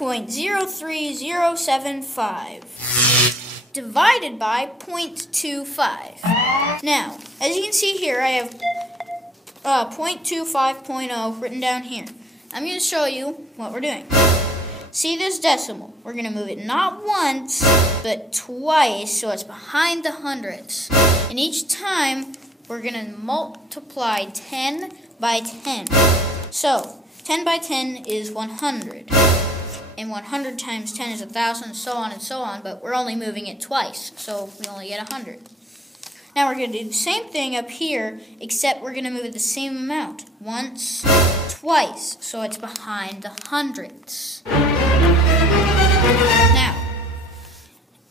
48.03075 divided by 0.25. Now, as you can see here, I have 0.25.0 written down here. I'm going to show you what we're doing. See this decimal? We're going to move it not once, but twice, so it's behind the hundredths. And each time, we're going to multiply 10 by 10. So, 10 by 10 is 100. And 100 times 10 is 1,000, so on and so on, but we're only moving it twice, so we only get 100. Now we're going to do the same thing up here, except we're going to move it the same amount. Once, twice, so it's behind the hundredths. Now,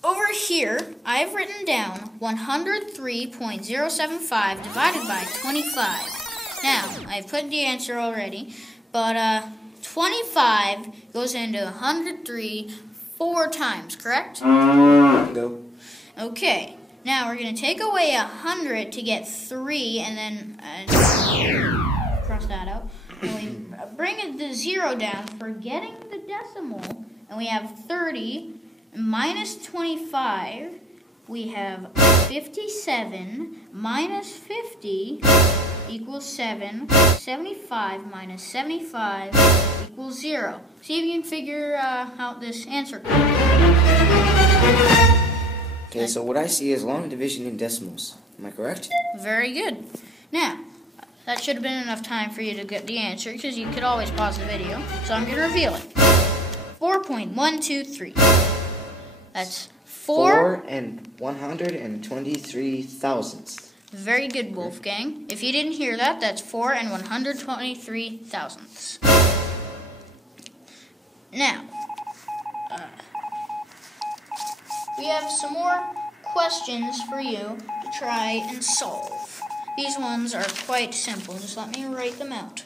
over here, I've written down 103.075 divided by 25. Now, I've put the answer already, but 25 goes into 103 4 times, correct? No. Okay. Now we're going to take away 100 to get 3, and then cross that out. And we bring the 0 down, forgetting the decimal, and we have 30 minus 25. We have 57 minus 50 equals 7. 75 minus 75 equals 0. See if you can figure out this answer. Okay, so what I see is long division in decimals. Am I correct? Very good. Now, that should have been enough time for you to get the answer, because you could always pause the video. So I'm going to reveal it. 4.123. That's 4 and 123 thousandths. Very good, Wolfgang. If you didn't hear that, that's 4 and 123 thousandths. Now, we have some more questions for you to try and solve. These ones are quite simple. Just let me write them out.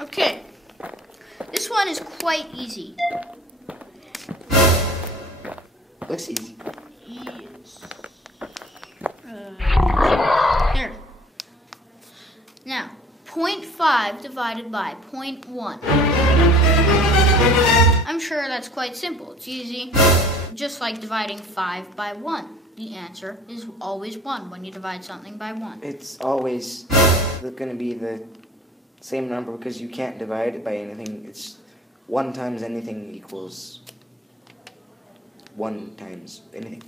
Okay, this one is quite easy. Looks easy. Yes. There. Now, 0.5 divided by 0.1. I'm sure that's quite simple. It's easy, just like dividing 5 by 1. The answer is always 1 when you divide something by 1. It's always going to be the same number because you can't divide it by anything. It's 1 times anything equals 1 times anything.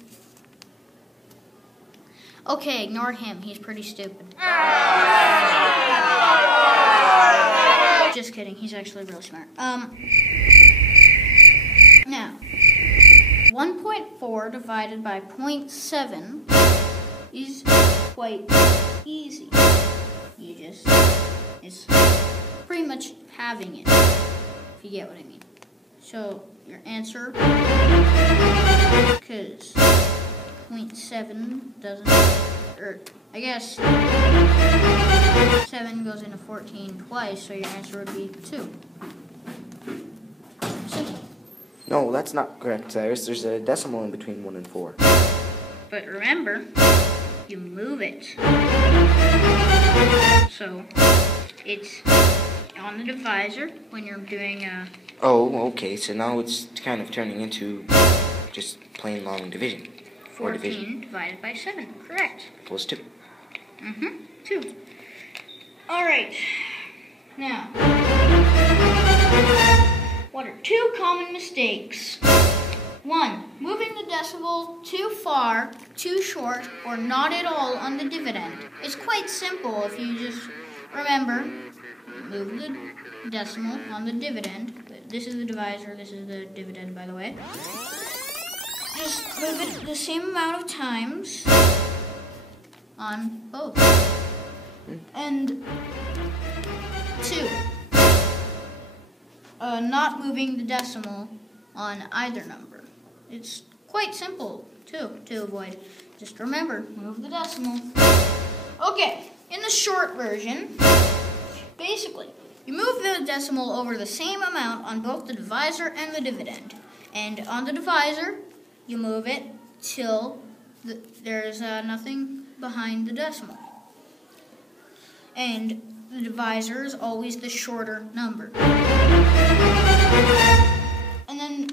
Okay, ignore him. He's pretty stupid. Just kidding. He's actually really smart. Now, 1.4 divided by 0.7 is quite easy. It's pretty much having it, if you get what I mean. So, your answer, because 0.7 doesn't, or I guess 7 goes into 14 twice, so your answer would be 2. Simple. No, that's not correct, Cyrus. There's a decimal in between 1 and 4. But remember, you move it. So, it's on the divisor when you're doing Oh, okay. So now it's kind of turning into just plain long division. 14 divided by 7. Correct. Equals 2. 2. Alright. Now, what are 2 common mistakes? 1. Moving the decimal too far, too short, or not at all on the dividend. It's quite simple if you just remember, move the decimal on the dividend. This is the divisor, this is the dividend, by the way. Just move it the same amount of times on both. And 2. Not moving the decimal on either number. It's quite simple, too, to avoid. Just remember, move the decimal. Okay, in the short version, basically, you move the decimal over the same amount on both the divisor and the dividend. And on the divisor, you move it till there's nothing behind the decimal. And the divisor is always the shorter number. And then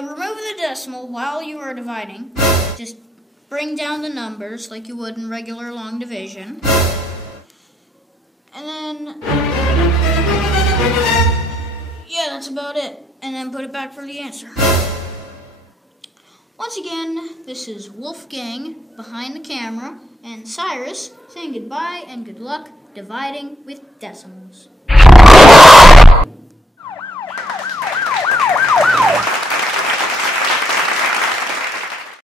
remove the decimal while you are dividing. Just bring down the numbers like you would in regular long division. And then, yeah, that's about it. And then put it back for the answer. Once again, this is Wolfgang behind the camera and Cyrus saying goodbye and good luck dividing with decimals.